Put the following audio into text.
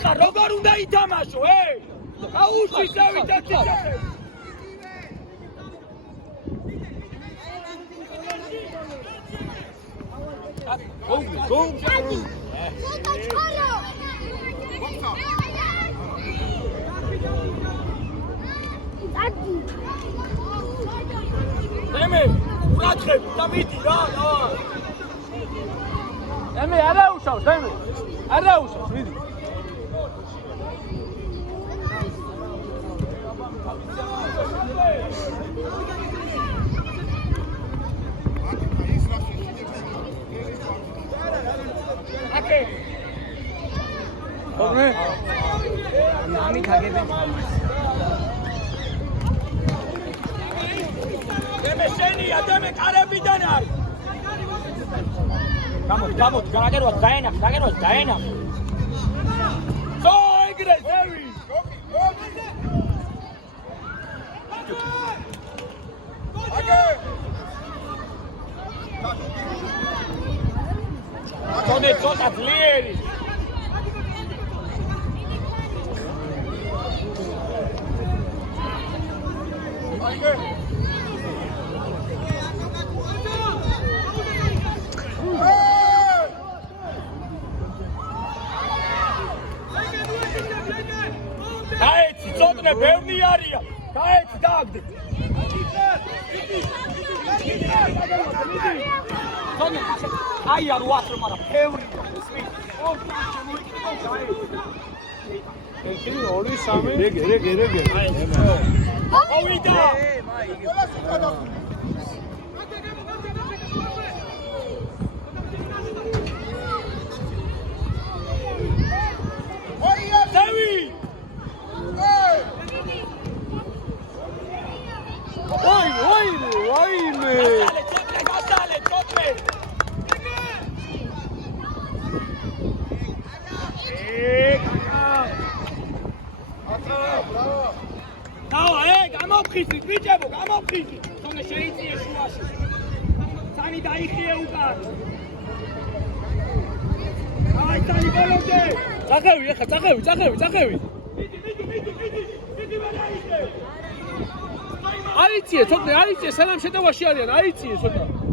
ხარ, როგორ უნდა ითამაშო, აუში ზევით ეთიჭახე. Go. Ემე, ვრაცხები, დამიდი რა. ემე, არა უშავს, ემე. არა უშავს, მიდი. აკე. ხომ? ნამი ქაგებენ თამაშს. ემე შენია, ემე კარებიდან არის. გამოდი, განაგერვა დაენახ. ძო ეგრე ზევი. აკე. Tone ცოტა ძლიერი. აკე. ცოტნე ბევრი არია. გაეცი დააგდე. თონე აი არ ვასრო, მაგრამ ბევრი. ერთი 2 3 რეგე. ავიდა. Ვაიმე. გასალე, ცოტნე. გამოფხიზით, ბიჭებო, გამოფხიზით. თუნდაც შეიძლება შუაში. სანი დაიხიე უკან. აი, სანი ბოლომდე. წახევი, ეხა, წახევი. მიდი, ვარაიხე. აიწიე, ცოტნე, სანამ შეტევაში არიან, აიწიე ცოტა.